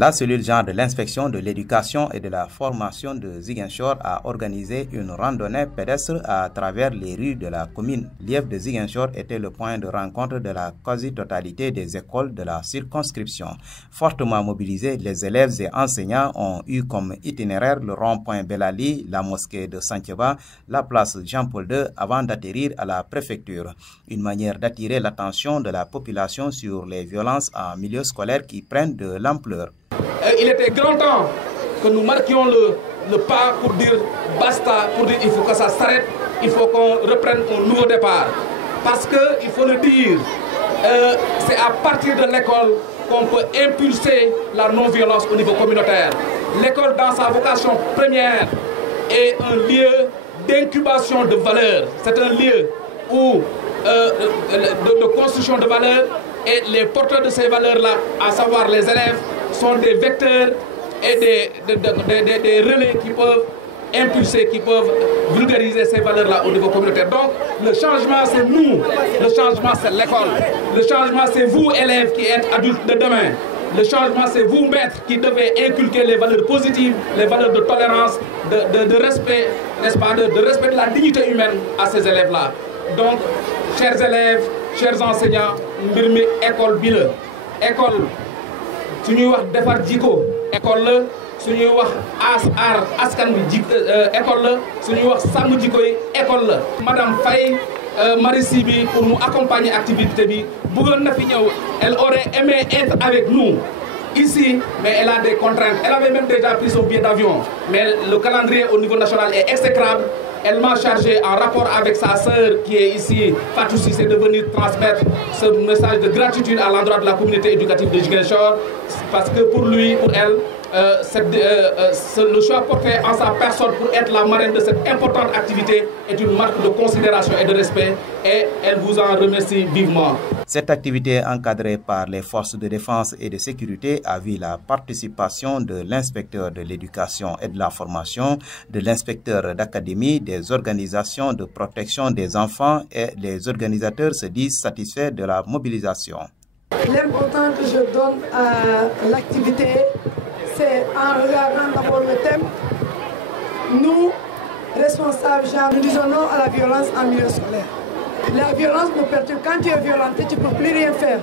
La cellule genre de l'inspection de l'éducation et de la formation de Ziguinchor a organisé une randonnée pédestre à travers les rues de la commune. Lièvre de Ziguinchor était le point de rencontre de la quasi-totalité des écoles de la circonscription. Fortement mobilisés, les élèves et enseignants ont eu comme itinéraire le rond-point Belali, la mosquée de Santhiaba, la place Jean-Paul II avant d'atterrir à la préfecture. Une manière d'attirer l'attention de la population sur les violences en milieu scolaire qui prennent de l'ampleur. Il était grand temps que nous marquions le pas pour dire basta, pour dire il faut que ça s'arrête, il faut qu'on reprenne un nouveau départ. Parce qu'il faut le dire, c'est à partir de l'école qu'on peut impulser la non-violence au niveau communautaire. L'école, dans sa vocation première, est un lieu d'incubation de valeurs. C'est un lieu où, de construction de valeurs, et les porteurs de ces valeurs-là, à savoir les élèves, sont des vecteurs et des relais qui peuvent impulser, qui peuvent vulgariser ces valeurs-là au niveau communautaire. Donc, le changement, c'est nous. Le changement, c'est l'école. Le changement, c'est vous, élèves, qui êtes adultes de demain. Le changement, c'est vous, maîtres, qui devez inculquer les valeurs positives, les valeurs de tolérance, de respect, n'est-ce pas, de respect de la dignité humaine à ces élèves-là. Donc, chers élèves, chers enseignants, mbirmi école bi la école suñuy wax defar jikko école la suñuy wax aar askan bi école la suñuy wax sàmm jikko yi école la. Madame Faye Marie Sibi pour nous accompagner activité bi bëggoon na fi ñëw, elle aurait aimé être avec nous ici, mais elle a des contraintes. Elle avait même déjà pris son billet d'avion, mais le calendrier au niveau national est exécrable. Elle m'a chargé en rapport avec sa sœur qui est ici, Fatou Cissé, de venir transmettre ce message de gratitude à l'endroit de la communauté éducative de Ziguinchor, parce que pour lui, pour elle, le choix porté en sa personne pour être la marraine de cette importante activité est une marque de considération et de respect, et elle vous en remercie vivement. Cette activité encadrée par les forces de défense et de sécurité a vu la participation de l'inspecteur de l'éducation et de la formation, de l'inspecteur d'académie, des organisations de protection des enfants, et les organisateurs se disent satisfaits de la mobilisation. L'important que je donne à l'activité, c'est en regardant d'abord le thème. Nous, responsables, nous disons non à la violence en milieu scolaire. La violence nous perturbe. Quand tu es violenté, tu ne peux plus rien faire.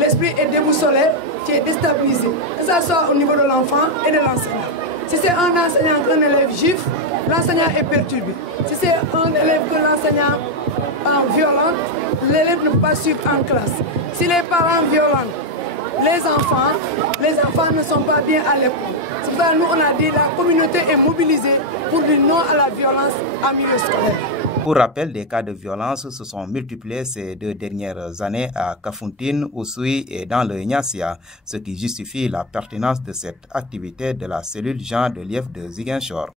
L'esprit est déboussolé, tu es déstabilisé. Que ce soit au niveau de l'enfant et de l'enseignant. Si c'est un enseignant, un élève juif, l'enseignant est perturbé. Si c'est un élève que l'enseignant violent, l'élève ne peut pas suivre en classe. Si les parents violents, les enfants ne sont pas bien à l'école. C'est pour ça que nous, on a dit que la communauté est mobilisée pour dire non à la violence en milieu scolaire. Pour rappel, des cas de violence se sont multipliés ces 2 dernières années à Kafountine, Oussouye et dans le Niassia, ce qui justifie la pertinence de cette activité de la cellule genre de Lièvre de Ziguinchor.